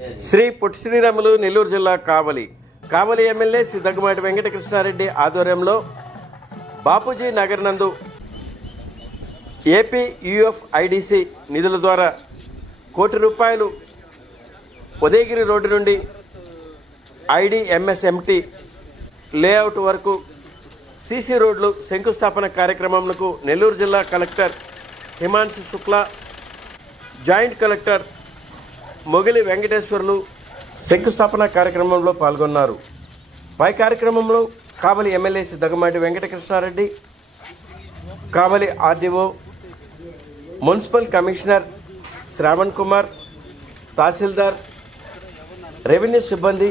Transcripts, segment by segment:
శ్రీ పొట్టి శ్రీరాములు నెల్లూరు జిల్లా కావలి ఎమ్మెల్యే శ్రీ దగ్గుమాటి వెంకటకృష్ణారెడ్డి ఆధ్వర్యంలో బాపూజీ నగర్ నందు ఏపీ యుఎఫ్ఐడిసి నిధుల ద్వారా ₹1 కోటి ఉదయగిరి రోడ్డు నుండి ఐడిఎంఎస్ఎంటీ లేఅవుట్ వరకు సీసీ రోడ్లు శంకుస్థాపన కార్యక్రమంకు నెల్లూరు జిల్లా collector Himanshu Shukla, joint collector Mogili Venkateswarlu శంకుస్థాపన కార్యక్రమంలో పాల్గొన్నారు. పై కార్యక్రమంలో Kavali MLA Shri Daggumati Venkatakrishna Reddy, Kavali RDO, municipal commissioner Sravan Kumar, tahsildar, revenue సిబ్బంది,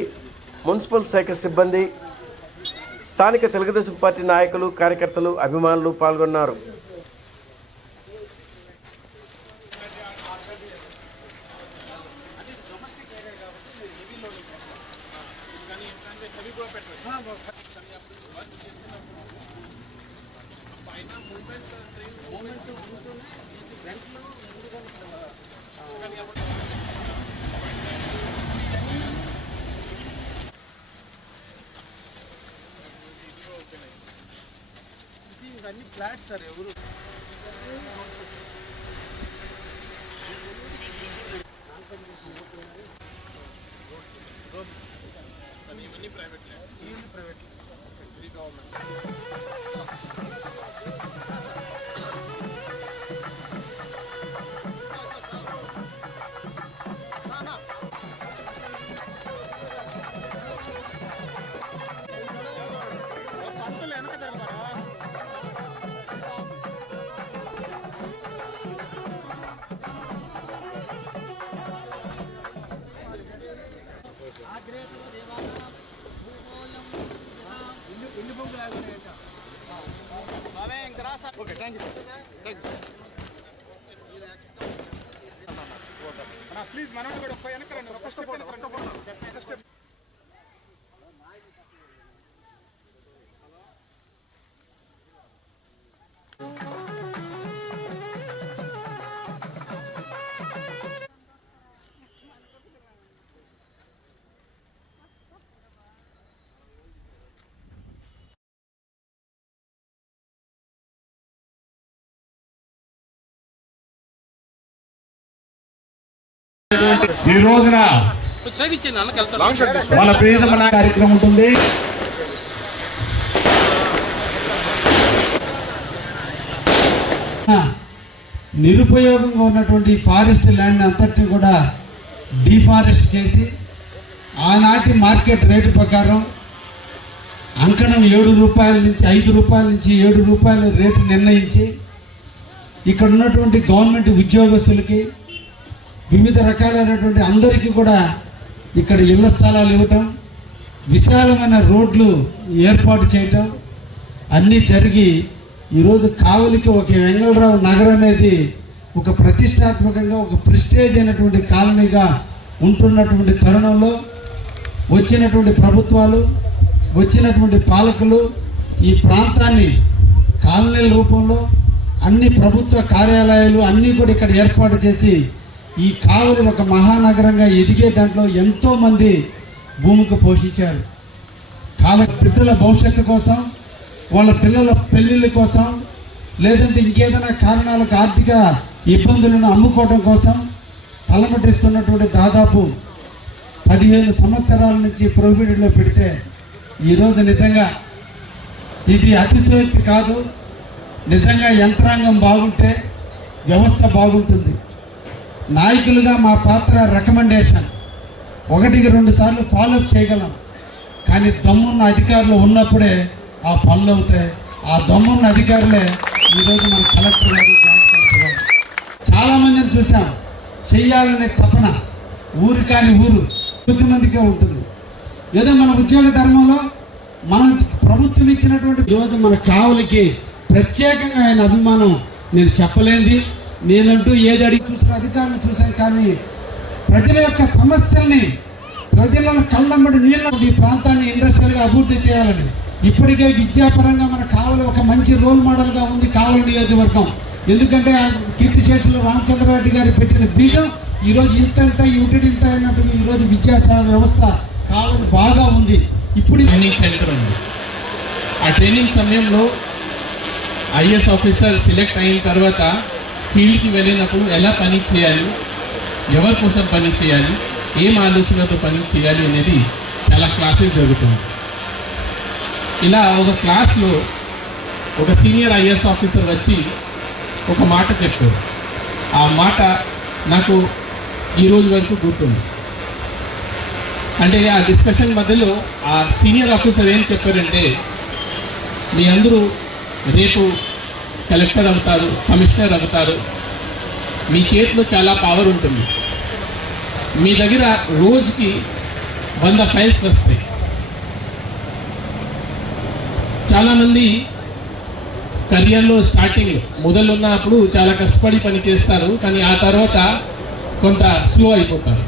మున్సిపల్ శాఖ సిబ్బంది, స్థానిక తెలుగుదేశం పార్టీ నాయకులు, కార్యకర్తలు, అభిమానులు పాల్గొన్నారు. అన్ని ఫ్లాట్స్ సార్ ఎవరు ఇవన్నీ ప్రైవేట్ ఇది గవర్నమెంట్. పంతులు వెనక జరగారా? Okay, thank you sir. Please మనం కూడా వెనకరండి, ఒక స్టెప్ వెనకరండి. ఈ రోజున మన ప్రియతమ కార్యక్రమం ఉంటుంది. నిరుపయోగంగా ఉన్నటువంటి ఫారెస్ట్ ల్యాండ్ అంతటిని కూడా డిఫారెస్ట్ చేసి ఆనాటి మార్కెట్ రేటు ప్రకారం అంకణం ₹7 నుంచి ₹5 నుంచి ₹7 రేటు నిర్ణయించి ఇక్కడ ఉన్నటువంటి గవర్నమెంట్ ఉద్యోగస్తులకి వివిధ రకాలైనటువంటి అందరికీ కూడా ఇక్కడ ఇళ్ల స్థలాలు ఇవ్వటం, విశాలమైన రోడ్లు ఏర్పాటు చేయటం అన్నీ జరిగి ఈరోజు కావలికి ఒక వెంగళరావు నగర్ అనేది ఒక ప్రతిష్టాత్మకంగా ఒక ప్రెస్టేజ్ అయినటువంటి కాలనీగా ఉంటున్నటువంటి తరుణంలో వచ్చినటువంటి ప్రభుత్వాలు, వచ్చినటువంటి పాలకులు ఈ ప్రాంతాన్ని కాలనీల రూపంలో అన్ని ప్రభుత్వ కార్యాలయాలు అన్నీ కూడా ఇక్కడ ఏర్పాటు చేసి ఈ కావలి ఒక మహానగరంగా ఎదిగే దాంట్లో ఎంతోమంది భూమికి పోషించారు. బిడ్డల భవిష్యత్తు కోసం, వాళ్ళ పిల్లల పెళ్ళిళ్ళ కోసం, లేదంటే ఇంకేదైనా కారణాలకు ఆర్థిక ఇబ్బందులను అమ్ముకోవడం కోసం తలమటిస్తున్నటువంటి దాదాపు 15 సంవత్సరాల నుంచి ప్రొహిబిటెడ్లో పెడితే ఈరోజు నిజంగా ఇది అతిశయోక్తి కాదు. నిజంగా యంత్రాంగం బాగుంటే వ్యవస్థ బాగుంటుంది. నాయకులుగా మా పాత్ర రికమెండేషన్ 1-2 సార్లు ఫాలోఅప్ చేయగలం, కానీ దమ్మున్న అధికారులు ఉన్నప్పుడే ఆ పనులు అవుతాయి. ఆ దమ్మున్న అధికారులే ఈరోజు మన కలెక్టర్ గారు, జాయింట్ కలెక్టర్ గారు. చాలామందిని చూసాం, చెయ్యాలనే తపన ఊరు కాని ఊరు కొద్దిమందికే ఉంటుంది. ఏదో మన ఉద్యోగ ధర్మంలో మనం ప్రభుత్వం ఇచ్చినటువంటి ఈరోజు మన కావలికి ప్రత్యేకంగా ఆయన అభిమానం నేను చెప్పలేంది. నేనంటూ ఏది అడిగి చూసిన అధికారులను చూశాను, కానీ ప్రజల యొక్క సమస్యల్ని, ప్రజలను కళ్ళమ్మడి నీళ్ళ ఈ ప్రాంతాన్ని ఇండస్ట్రియల్గా అభివృద్ధి చేయాలని ఇప్పటికే విద్యాపరంగా మన కావలి ఒక మంచి రోల్ మోడల్గా ఉంది కావలి నియోజకవర్గం. ఎందుకంటే కీర్తిశేషులు రామచంద్రారెడ్డి గారు పెట్టిన బీజం ఈరోజు ఇంత ఇంత అయినట్టు ఈరోజు విద్యా వ్యవస్థ కావాలి బాగా ఉంది. ఇప్పుడు ట్రైనింగ్ సెంటర్ ఉంది. ఆ ట్రైనింగ్ సమయంలో ఐఏఎస్ ఆఫీసర్ సెలెక్ట్ అయిన తర్వాత ఫీల్డ్కి వెళ్ళినప్పుడు ఎలా పని చేయాలి, ఎవరి కోసం పని చేయాలి, ఏం ఆలోచనతో పని చేయాలి అనేది చాలా క్లాసెస్ జరుగుతుంది. ఇలా ఒక క్లాస్లో ఒక సీనియర్ ఐఏఎస్ ఆఫీసర్ వచ్చి ఒక మాట చెప్పారు. ఆ మాట నాకు ఈరోజు వరకు గుర్తుంది. అంటే ఆ డిస్కషన్ మధ్యలో ఆ సీనియర్ ఆఫీసర్ ఏం చెప్పారంటే, మీ అందరూ రేపు కలెక్టర్ అవుతారు, కమిషనర్ అవుతారు, మీ చేతిలో చాలా పవర్ ఉంటుంది, మీ దగ్గర రోజుకి 100 ఫైల్స్ వస్తాయి. చాలామంది కెరియర్లో స్టార్టింగ్ మొదలున్నప్పుడు చాలా కష్టపడి పని చేస్తారు, కానీ ఆ తర్వాత కొంత స్లో అయిపోతారు.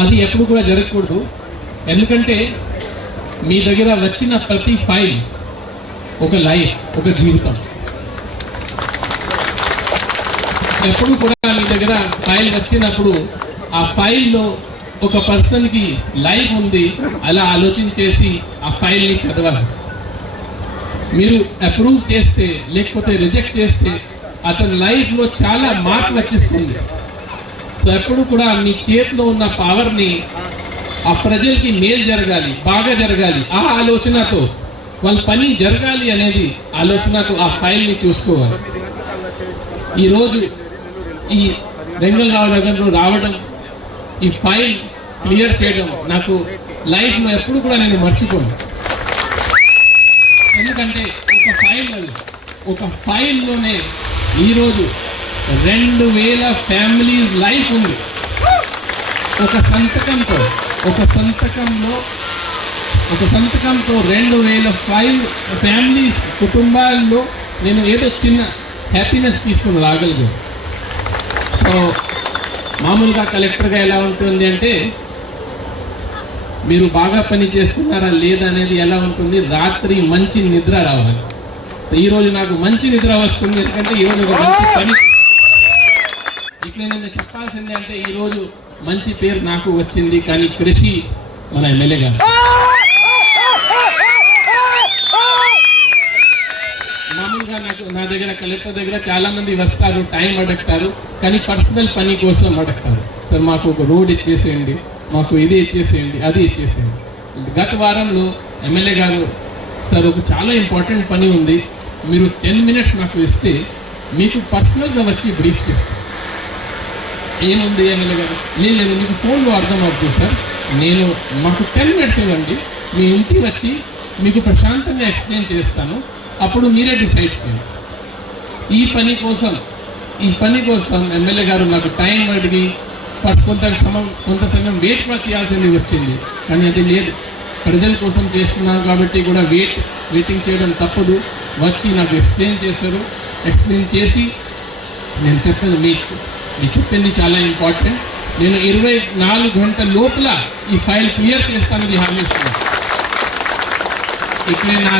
అది ఎప్పుడు కూడా జరగకూడదు. ఎందుకంటే మీ దగ్గర వచ్చిన ప్రతి ఫైల్ ఒక లైఫ్, ఒక జీవితం. ఎప్పుడు కూడా మీ దగ్గర ఫైల్ వచ్చినప్పుడు ఆ ఫైల్లో ఒక పర్సన్కి లైఫ్ ఉంది అలా ఆలోచించేసి ఆ ఫైల్ని చదవాలి. మీరు అప్రూవ్ చేస్తే లేకపోతే రిజెక్ట్ చేస్తే అతని లైఫ్లో చాలా మార్పు వచ్చిస్తుంది. సో ఎప్పుడు కూడా మీ చేతిలో ఉన్న పవర్ని ఆ ప్రజలకి మేలు జరగాలి, బాగా జరగాలి, ఆ ఆలోచనతో వాళ్ళ పని జరగాలి అనేది ఆలోచనతో ఆ ఫైల్ని చూసుకోవాలి. ఈరోజు ఈ వెంగళరావు నగర్లో రావడం, ఈ ఫైల్ క్లియర్ చేయడం నాకు లైఫ్లో ఎప్పుడు కూడా నేను మర్చిపోను. ఎందుకంటే ఒక ఫైల్లోనే ఈరోజు 2000 ఫ్యామిలీస్ లైఫ్ ఉంది. ఒక సంతకంతో 2000 ఫ్యామిలీస్ కుటుంబాల్లో నేను ఏదో చిన్న హ్యాపీనెస్ తీసుకుని రాగలిగాను. సో మామూలుగా కలెక్టర్గా ఎలా ఉంటుంది అంటే, మీరు బాగా పని చేస్తున్నారా లేదా అనేది ఎలా ఉంటుంది, రాత్రి మంచి నిద్ర రావాలి. ఈరోజు నాకు మంచి నిద్ర వస్తుంది, ఎందుకంటే ఈరోజు ఒక మంచి పని. ఇక్కడ నేను చెప్పాల్సింది అంటే, ఈరోజు మంచి పేరు నాకు వచ్చింది, కానీ కృషి మన ఎమ్మెల్యే గారు. మామూలుగా నా దగ్గర కలెక్టర్ దగ్గర చాలా మంది వస్తారు, టైం అడుగుతారు, కానీ పర్సనల్ పని కోసం అడుగుతారు. సార్ మాకు ఒక రోడ్ ఇచ్చేసేయండి, మాకు ఇది ఇచ్చేసేయండి, అది ఇచ్చేసేయండి. గత వారంలో ఎమ్మెల్యే గారు, సార్ ఒక చాలా ఇంపార్టెంట్ పని ఉంది, మీరు 10 మినిట్స్ నాకు ఇస్తే మీకు పర్సనల్గా వచ్చి బ్రీఫ్ చేస్తాను. ఏముంది ఎమ్మెల్యే గారు? లేదు మీకు ఫోన్లో అర్థం అవుతుంది సార్, మాకు 10 మినిట్స్ ఇవ్వండి, మీ ఇంటికి వచ్చి మీకు ప్రశాంతంగా ఎక్స్ప్లెయిన్ చేస్తాను, అప్పుడు మీరే డిసైడ్ చేయండి. ఈ పని కోసం ఎమ్మెల్యే గారు నాకు టైం అడిగి కొంత సమయం వెయిట్ చేయాల్సింది వచ్చింది, కానీ అది లేదు. ప్రజల కోసం చేస్తున్నాను కాబట్టి కూడా వెయిటింగ్ చేయడం తప్పదు. వచ్చి నాకు ఎక్స్ప్లెయిన్ చేశారు. ఎక్స్ప్లెయిన్ చేసి నేను చెప్పాను, మీకు చెప్పింది చాలా ఇంపార్టెంట్, నేను 24 గంటల లోపల ఈ ఫైల్ క్లియర్ చేస్తానని హామీ ఇస్తున్నాను. ఇక్కడ నా